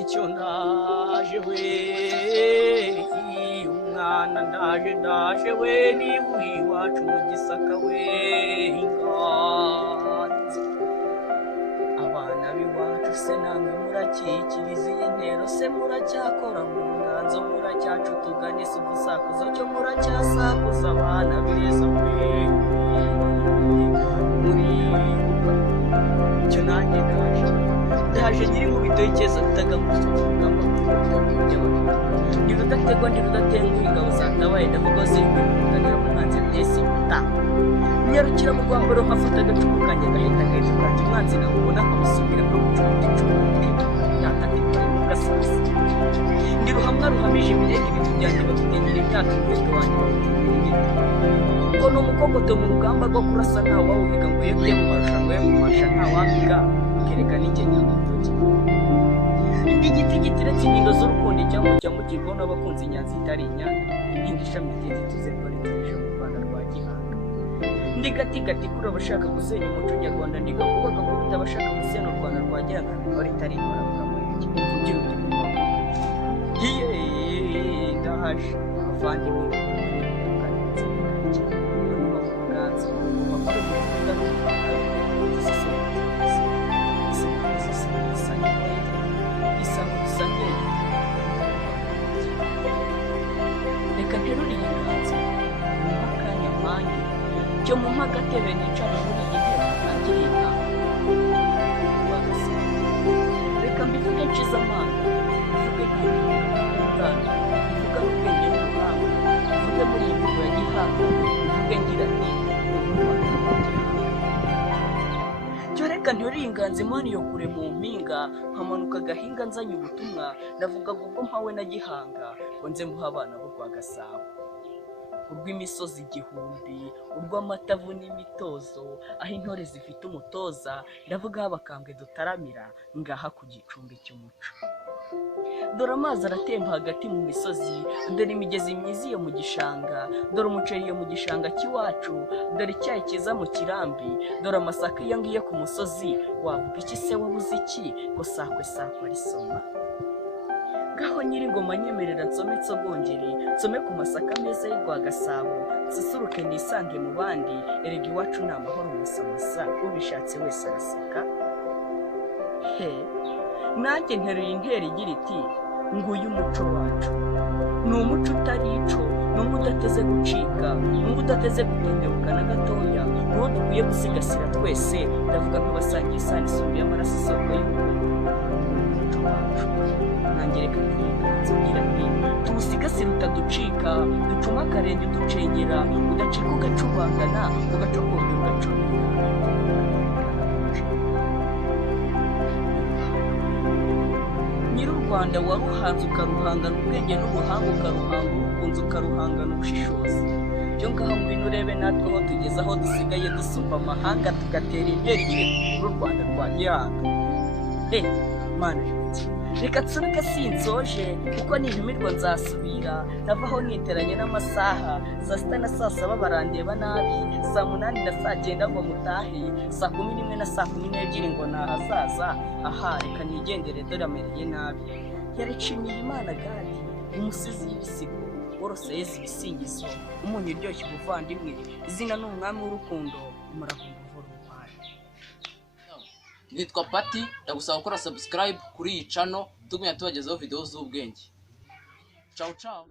icyo ndaje we umwana ndaje we niba uri iwacu mu Gisaka we inganzo abana b'iwacu se namwe murakikiriza iyi ntero se muracyakora mu nganzo muracyaca utuganisa udusakuzo cyo muracyasakuza abana beza we muri icyo nanjye ndaje nyiri mu bito y'icyeza tutagamutse urugamba ntirudategwa ntirudatenguha ingabo zatabaye ndavuga zirikwitanira mu mwanzi mwese ta nyarukira mu rwambaro nkafata agacumu kanjye gahita gahita kanjye umwanzi namubona nkamusubira nkamucumita icumu yatatikora mu gasasi ndi ruhamwa ruhamije imirenge ibintu byanjye batutegera imyaka umuheto wanjye bawutegera ibiti ngo ni umukogoto mu rugamba rwo kurasa ntawe wawuhiga ngo yebye mu marushanwa yo kumasha ntawambiga kereka n'ingenya mutoki igiti gitiretse ingingo z'urukundo cyangwa kirwaho n'abakunzi inyanza itari inyana inkingi ishami iteze tuze twariteje mu Rwanda rwa Gihanga ndigatigati kuri abashaka gusenya umuco nyarwanda ndigakubaga ngo bitabashaka gusenya u Rwanda rwa Gihanga bikaba ritari imbaraga mu gihugu kugira uturuka ndahaje abavandimwe reka nterure iyi nganzo mu makanya mpange cyo mu mpagatebe nicare muri iyi ntebe ntangire inama reka mbivuge nshize amanga mbivuge nk'intungane mbivuge n'ubwenge n'ubuhanga mbivuge muri iyi mvugo ya Gihanga mbivuge ngira nti reka nterure inganzo imana yo kure mu mpinga nkamanuka agahinga nzanye ubutumwa ndavuga ubwo mpawe na Gihanga ngo nze nguha abana bo kwa Gasabo urw'imisozi igihumbi urw'amatavu n'imitozo aho intore zifite umutoza ndavuga aho abakambwe dutaramira ngaha ku gicumbi cy'umuco dore amazi aratemba hagati mu misozi dore imigezi myiza iyo mu gishanga dore umuceri iyo mu gishanga cy'iwacu dore icyayi cyiza mu kirambi dore amasaka iyo ngiyo ku musozi wavuga iki se wabuze iki ngo sakwe risoma ngaho nyiri ngoma nyemerera nsome nsogongere nsome ku masaka meza y'urwa Gasabo nsusuruke nisange mu bandi erega iwacu ni amahoro musamasa ubishatse wese araseka he nanjye nteruye intera igira iti nguyu umuco wacu ni umuco utari ico ni umwe udateze gucika ni umwe udateze gutendebuka na gatoya uwo dukwiye gusigasira twese ndavuga nk'abasangiye isano isumbuye amaraso isoko y'umuco wacu nanjye reka ntiyiganze ugira nti tuwusigasire utaducika ducuma akarenge uducengera udacika ugacubangana ugacokora ugacumira Rwanda waruhanze ukaruhangana ubwenge n'ubuhanga ukaruhanga urukunze ukaruhangana ubushishozi byo ngaho ngwino urebe natwe aho tugeze aho dusigaye dusumba amahanga tugatera imbere igihe tukura u Rwanda rwa Gihanga mana reka tsuruke sinsoje kuko nintumirwa nzasubira navaho niteranye n'amasaha saa sita na saa saba barandeba nabi saa munani na saa cyenda ngo mutahe saa 11 na saa 12 ngo nahazaza aha reka nigendere dore amereye nabi yaricimiye Imana gadi umusizi y'ibisigo woroseye ibisingizo umunyu uryoshye ubuvandimwe izina n'umwami w'urukundo umurahungu vurumari nitwa Pati ndagusaba gukora subscribe kuri iyi channel tugumya tubagezaho video z'ubwenge ciao ciao